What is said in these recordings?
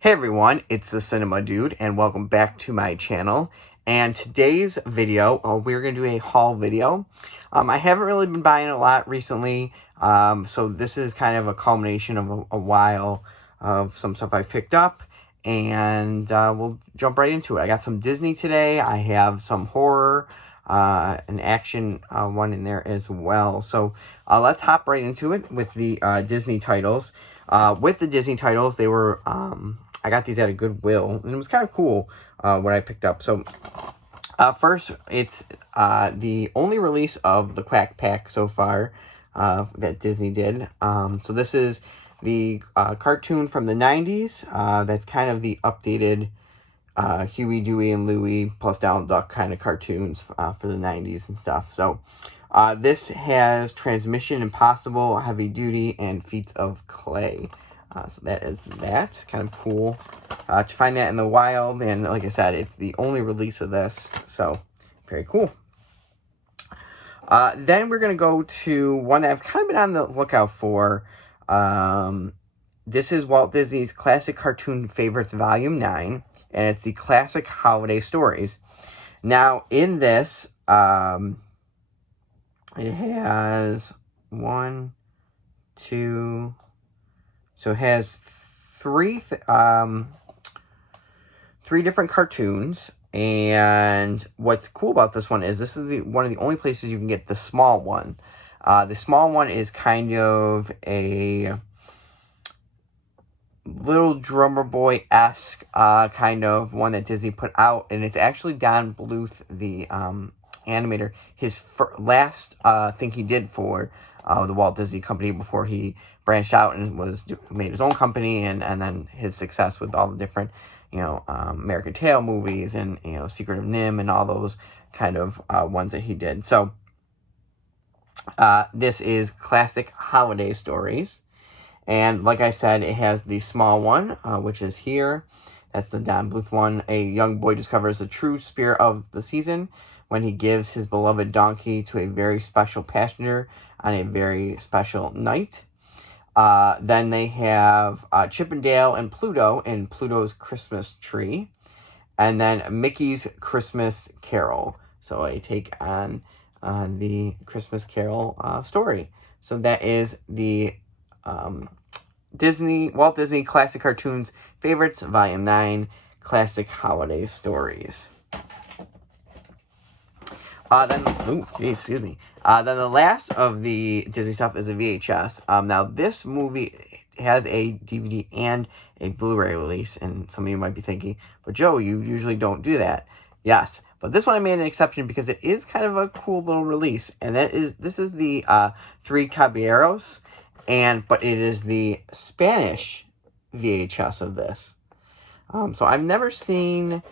Hey everyone, it's the Cinema Dude, and welcome back to my channel. And today's video, we're going to do a haul video. I haven't really been buying a lot recently, so this is kind of a culmination of a while of some stuff I've picked up, and we'll jump right into it. I got some Disney today, I have some horror, an action one in there as well. So let's hop right into it with the Disney titles. With the Disney titles, they were, I got these at a Goodwill, and it was kind of cool what I picked up. So, first, it's the only release of the Quack Pack so far that Disney did. So this is the cartoon from the 90s. That's kind of the updated Huey, Dewey, and Louie plus Donald Duck kind of cartoons for the 90s and stuff. So this has Transmission Impossible, Heavy Duty, and Feats of Clay. So that is that. Kind of cool to find that in the wild. And like I said, it's the only release of this. So very cool. Then we're going to go to one that I've kind of been on the lookout for. This is Walt Disney's Classic Cartoon Favorites Volume 9. And it's the Classic Holiday Stories. Now, in this, it has so it has three different cartoons. And what's cool about this one is this is one of the only places you can get the small one. The small one is kind of a little Drummer Boy-esque kind of one that Disney put out, and it's actually Don Bluth, the animator, his last thing he did for the Walt Disney Company before he branched out and made his own company, and then his success with all the different, American Tail movies and, Secret of NIMH and all those kind of ones that he did. So this is Classic Holiday Stories. And like I said, it has the small one, which is here. That's the Don Bluth one. A young boy discovers the true spirit of the season when he gives his beloved donkey to a very special passenger on a very special night. Then they have Chip and Dale and Pluto in Pluto's Christmas Tree. And then Mickey's Christmas Carol. So a take on the Christmas Carol story. So that is the Walt Disney Classic Cartoons Favorites, Volume 9, Classic Holiday Stories. Then the last of the Disney stuff is a VHS. Now, this movie has a DVD and a Blu-ray release, and some of you might be thinking, but Joe, you usually don't do that. Yes, but this one I made an exception because it is kind of a cool little release, and this is the Three Caballeros, but it is the Spanish VHS of this. So I've never seen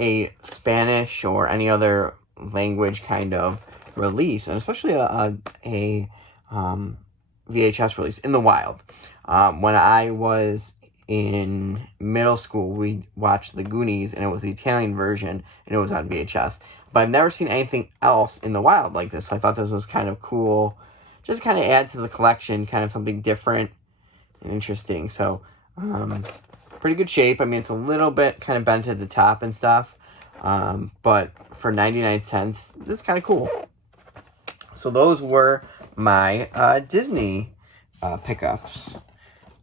a Spanish or any other language kind of release, and especially a VHS release in the wild. When I was in middle school, we watched The Goonies, and it was the Italian version, and it was on VHS. But I've never seen anything else in the wild like this. I thought this was kind of cool. Just kind of add to the collection, kind of something different and interesting. So, pretty good shape. I mean, it's a little bit kind of bent at the top and stuff. But for 99 cents, this is kind of cool. So those were my Disney pickups.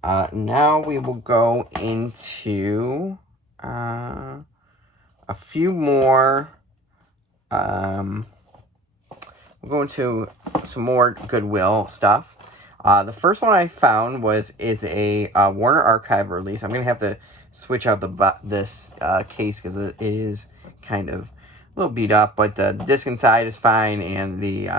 Now we will go into a few more. We'll go into some more Goodwill stuff. The first one I found is a Warner Archive release. I'm gonna have to switch out this case because it is kind of a little beat up, but the disc inside is fine, and the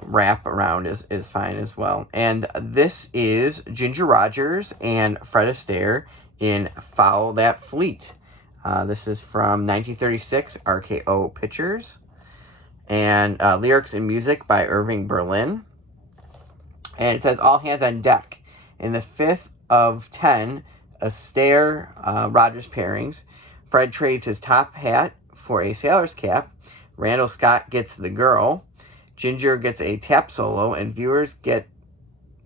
wrap around is fine as well. And this is Ginger Rogers and Fred Astaire in Follow That Fleet. This is from 1936, RKO Pictures. And lyrics and music by Irving Berlin. And it says, all hands on deck. In the 5th of 10 Astaire Rogers pairings, Fred trades his top hat for a sailor's cap. Randall Scott gets the girl. Ginger gets a tap solo, and viewers get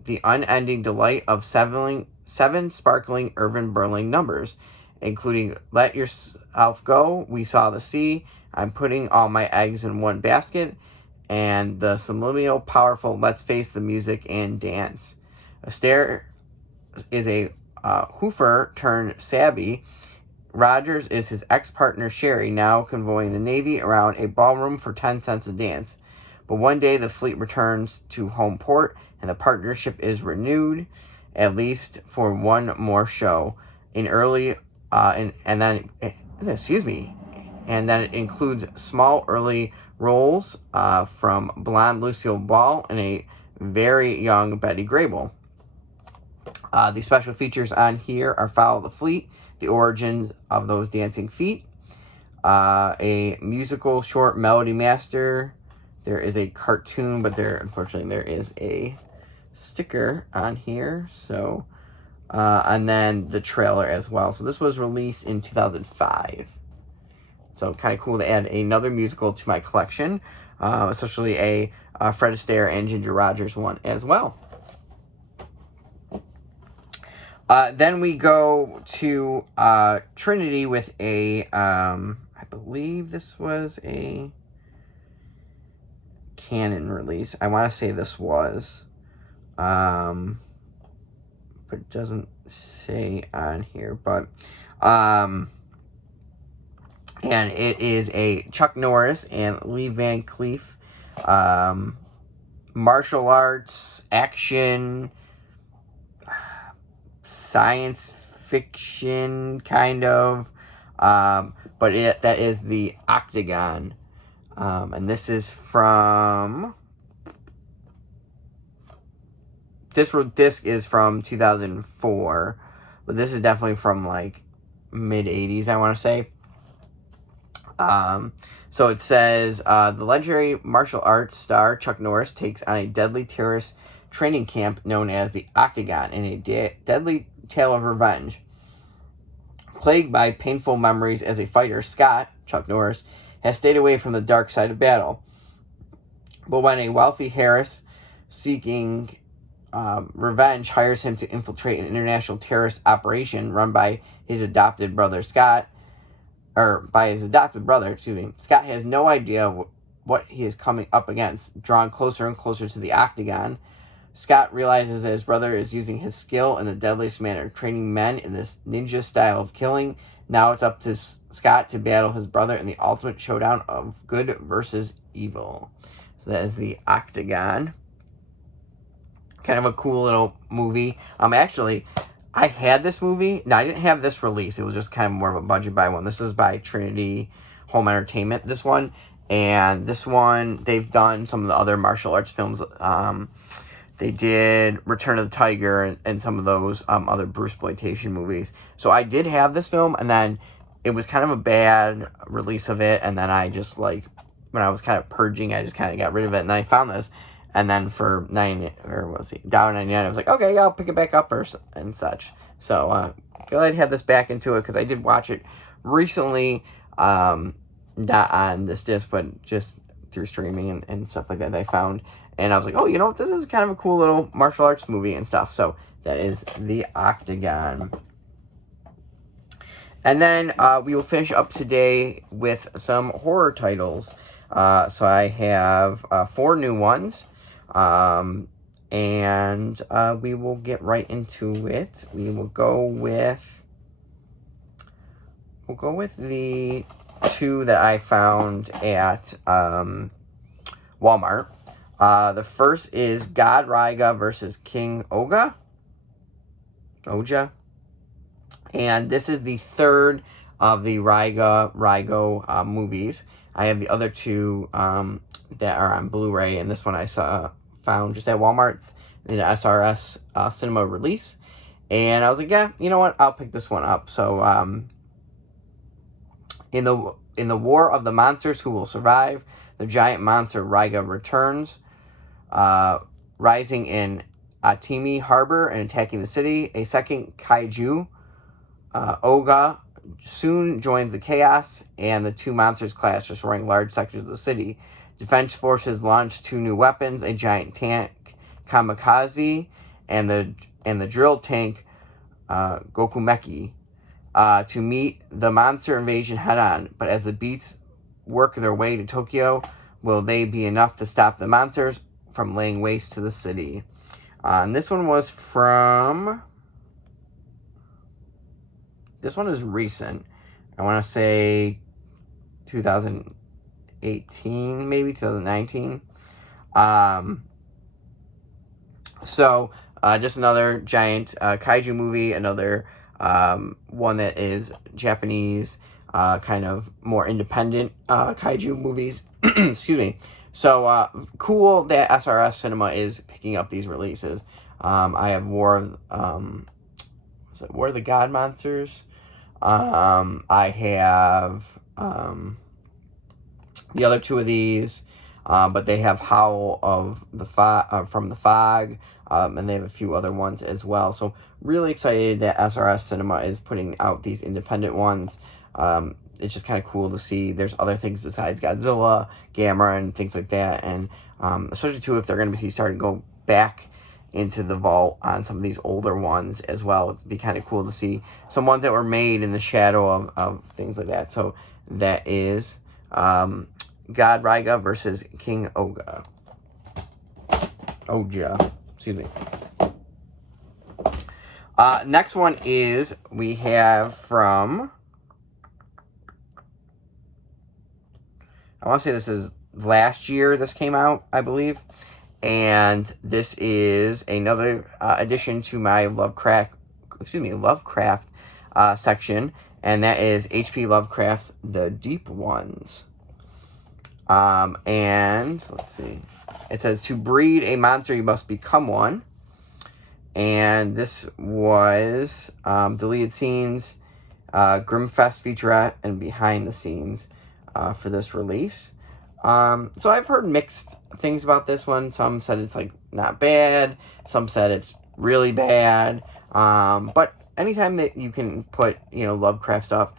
the unending delight of seven sparkling Irvin Berlin numbers, including Let Yourself Go, We Saw the Sea, I'm Putting All My Eggs in One Basket, and the subliminal powerful Let's Face the Music and Dance. Astaire is a hoofer turned savvy. Rogers is his ex-partner Sherry, now convoying the Navy around a ballroom for 10 cents a dance. But one day the fleet returns to home port and the partnership is renewed, at least for one more show. And then it includes small early roles from blonde Lucille Ball and a very young Betty Grable. The special features on here are Follow the Fleet, the origins of those dancing feet, a musical short Melody Master. There is a cartoon, but unfortunately there is a sticker on here. So, and then the trailer as well. So this was released in 2005. So kind of cool to add another musical to my collection, especially a Fred Astaire and Ginger Rogers one as well. Then we go to Trinity with a, I believe this was a canon release. I want to say this was, but it doesn't say on here. But, and it is a Chuck Norris and Lee Van Cleef martial arts action science fiction kind of, but that is the Octagon, and this is from this is from 2004, but this is definitely from like mid 80s, I want to say. So it says the legendary martial arts star Chuck Norris takes on a deadly terrorist training camp known as the Octagon in a deadly tale of revenge. Plagued by painful memories as a fighter, Scott, Chuck Norris, has stayed away from the dark side of battle. But when a wealthy Harris seeking revenge hires him to infiltrate an international terrorist operation run by his adopted brother, Scott has no idea what he is coming up against. Drawn closer and closer to the Octagon, Scott realizes that his brother is using his skill in the deadliest manner, training men in this ninja style of killing. Now it's up to Scott to battle his brother in the ultimate showdown of good versus evil. So that is the Octagon. Kind of a cool little movie. Actually, I had this movie. No, I didn't have this release. It was just kind of more of a budget buy one. This is by Trinity Home Entertainment, this one. And this one, they've done some of the other martial arts films. They did Return of the Tiger and some of those other Bruceploitation movies. So I did have this film, and then it was kind of a bad release of it. And then I just, like, when I was kind of purging, I just kind of got rid of it. And then I found this. And then for $1.99, I was like, okay, yeah, I'll pick it back up and such. So glad to have this back into it, because I did watch it recently, not on this disc, but just through streaming and stuff like that I found. And I was like, oh, you know what? This is kind of a cool little martial arts movie and stuff. So that is the Octagon. And then we will finish up today with some horror titles. So I have 4 new ones. And we will get right into it. We will go with the 2 that I found at Walmart. The first is God Raiga versus King Oja. And this is the 3rd of the Raigo movies. I have the other 2 that are on Blu-ray, and this one I found just at Walmart in the SRS cinema release. And I was like, yeah, you know what? I'll pick this one up. So in the War of the Monsters Who Will Survive, the giant monster Raiga returns, rising in Atimi Harbor and attacking the city. A second kaiju, Oga, soon joins the chaos, and the 2 monsters clash, destroying large sections of the city. Defense forces launch 2 new weapons, a giant tank, Kamikaze, and the drill tank Gokumeki to meet the monster invasion head on. But as the beats work their way to Tokyo, will they be enough to stop the monsters from laying waste to the city? And this one was from... This one is recent. I want to say 2018, maybe 2019. Just another giant kaiju movie, another one that is Japanese, kind of more independent kaiju movies. Excuse me. So cool that SRS Cinema is picking up these releases. I have War of the God Monsters. I have the other two of these, but they have Howl of the from the Fog, and they have a few other ones as well. So really excited that SRS Cinema is putting out these independent ones. It's just kind of cool to see there's other things besides Godzilla, Gamera, and things like that. And especially too if they're going to be starting to go back into the vault on some of these older ones as well. It'd be kind of cool to see some ones that were made in the shadow of things like that. So that is God Raiga versus King Oja. Excuse me. Next one is we have from... I want to say this is last year this came out, I believe. And this is another addition to my Lovecraft section. And that is H.P. Lovecraft's The Deep Ones. And let's see. It says, to breed a monster, you must become one. And this was deleted scenes, Grimfest featurette, and behind the scenes for this release. So I've heard mixed things about this one. Some said it's like not bad. Some said it's really bad. But anytime that you can put, Lovecraft stuff,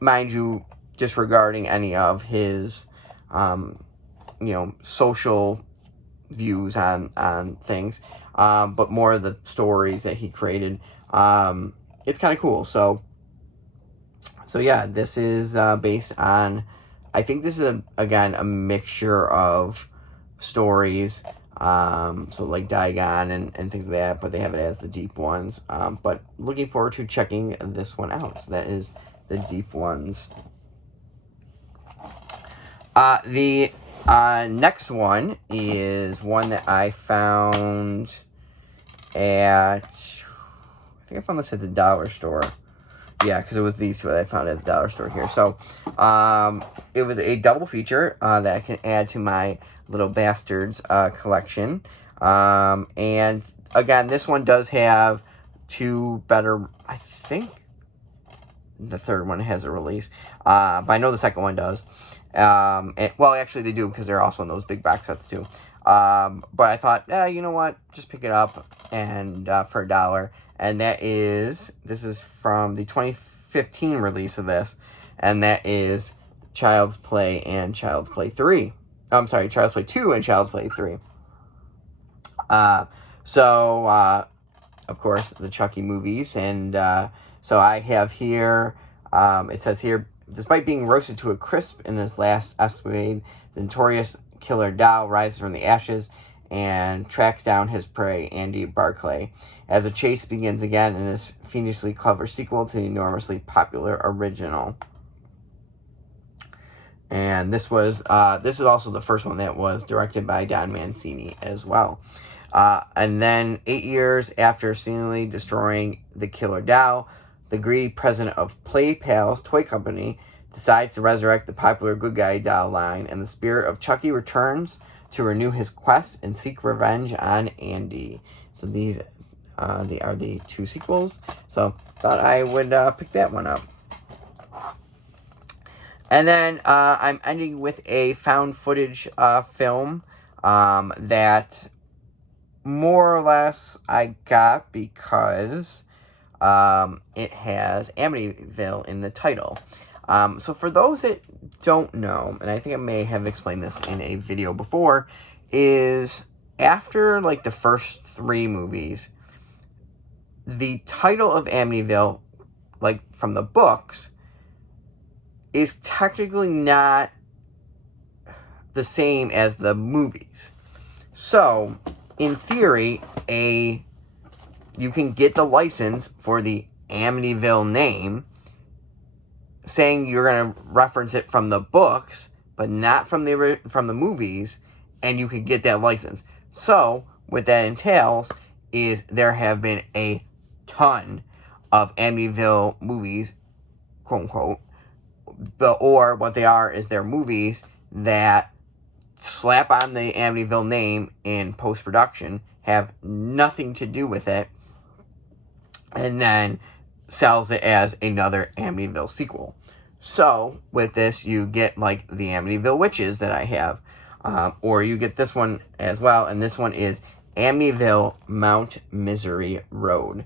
mind you, disregarding any of his, social views on things, but more of the stories that he created, it's kind of cool. So yeah, this is based on, I think this is, again, a mixture of stories, so like Dagon and things like that, but they have it as The Deep Ones. But looking forward to checking this one out. So that is The Deep Ones. The next one is one that I found I think I found this at the dollar store. Yeah, because it was these two that I found at the dollar store here. So, it was a double feature that I can add to my Little Bastards collection. And, again, this one does have two better... I think the third one has a release. But I know the second one does. Well, actually, they do, because they're also in those big box sets, too. But I thought, you know what? Just pick it up and for $1. And this is from the 2015 release of this, and that is Child's Play and Child's Play 3. I'm sorry, Child's Play 2 and Child's Play 3. Of course, the Chucky movies, and so I have here, it says here, despite being roasted to a crisp in this last escapade, the notorious killer doll rises from the ashes and tracks down his prey, Andy Barclay, as the chase begins again in this fiendishly clever sequel to the enormously popular original. And this is also the first one that was directed by Don Mancini as well. And then 8 years after seemingly destroying the killer doll, the greedy president of Play Pals Toy Company decides to resurrect the popular Good Guy doll line, and the spirit of Chucky returns to renew his quest and seek revenge on Andy. So these they are the two sequels. So thought I would pick that one up. And then I'm ending with a found footage film that more or less I got because it has Amityville in the title. So for those that don't know, and I think I may have explained this in a video before, is after like the first three movies, the title of Amityville, like from the books, is technically not the same as the movies. So, in theory, you can get the license for the Amityville name, saying you're going to reference it from the books, but not from the movies, and you could get that license. So, what that entails is there have been a ton of Amityville movies, quote unquote, or what they are is they're movies that slap on the Amityville name in post-production, have nothing to do with it, and then sells it as another Amityville sequel. So, with this, you get, like, the Amityville Witches that I have, or you get this one as well, and this one is Amityville Mount Misery Road.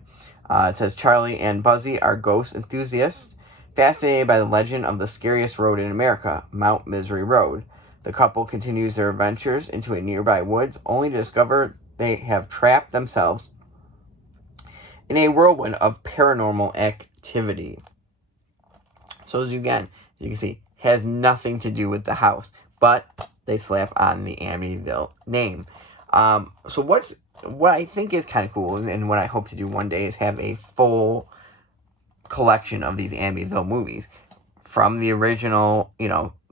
It says, Charlie and Buzzy are ghost enthusiasts, fascinated by the legend of the scariest road in America, Mount Misery Road. The couple continues their adventures into a nearby woods, only to discover they have trapped themselves in a whirlwind of paranormal activity. So as you can see, has nothing to do with the house, but they slap on the Amityville name. So what I think is kind of cool, and what I hope to do one day, is have a full collection of these Amityville movies from the original,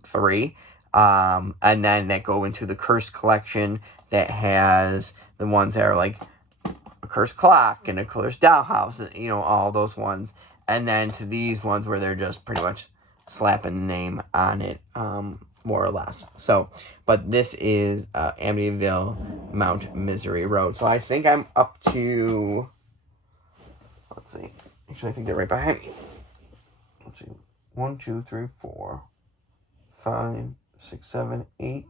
3, and then that go into the Cursed collection that has the ones that are like a Cursed Clock and a Cursed Dollhouse, all those ones, and then to these ones where they're just pretty much slapping the name on it, more or less. So, but this is Amityville Mount Misery Road. So I think I'm up to, let's see, actually I think they're right behind me. Let's see, 1, 2, 3, 4, 5, 6, 7, 8,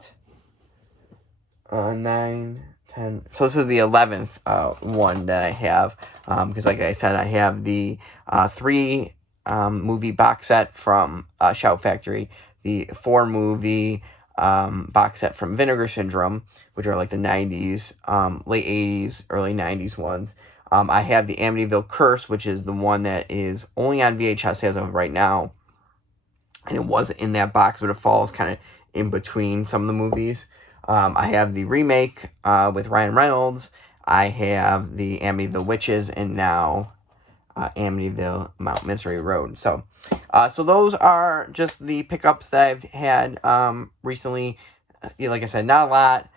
9, 10. So this is the 11th one that I have, because like I said, I have the 3 movie box set from Shout Factory, the 4 movie box set from Vinegar Syndrome, which are like the 90s, late 80s, early 90s ones. I have the Amityville Curse, which is the one that is only on VHS as of right now, and it wasn't in that box, but it falls kind of in between some of the movies. I have the remake with Ryan Reynolds. I have the Amityville Witches, and now Amityville Mount Misery Road. So those are just the pickups that I've had recently. Like I said, not a lot.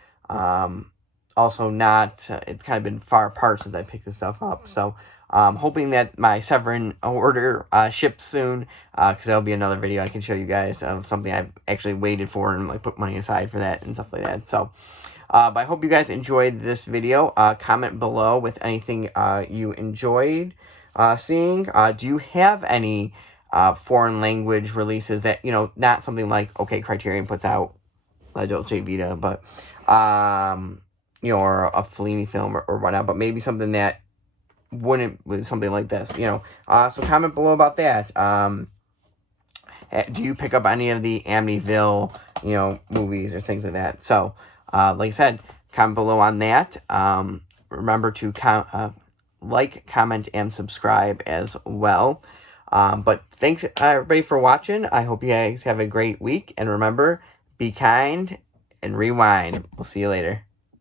Also not, it's kind of been far apart since I picked this stuff up. So hoping that my Severin order ships soon, because that'll be another video I can show you guys of something I've actually waited for and like put money aside for that and stuff like that. So but I hope you guys enjoyed this video. Comment below with anything you enjoyed seeing. Do you have any foreign language releases that, not something like, okay, Criterion puts out La Dolce Vita, but or a Fellini film or whatnot, but maybe something that wouldn't, with something like this, so comment below about that. Do you pick up any of the Amityville, movies or things like that? So, like I said, comment below on that. Remember to like, comment, and subscribe as well. But thanks, everybody, for watching. I hope you guys have a great week, and remember, be kind and rewind. We'll see you later.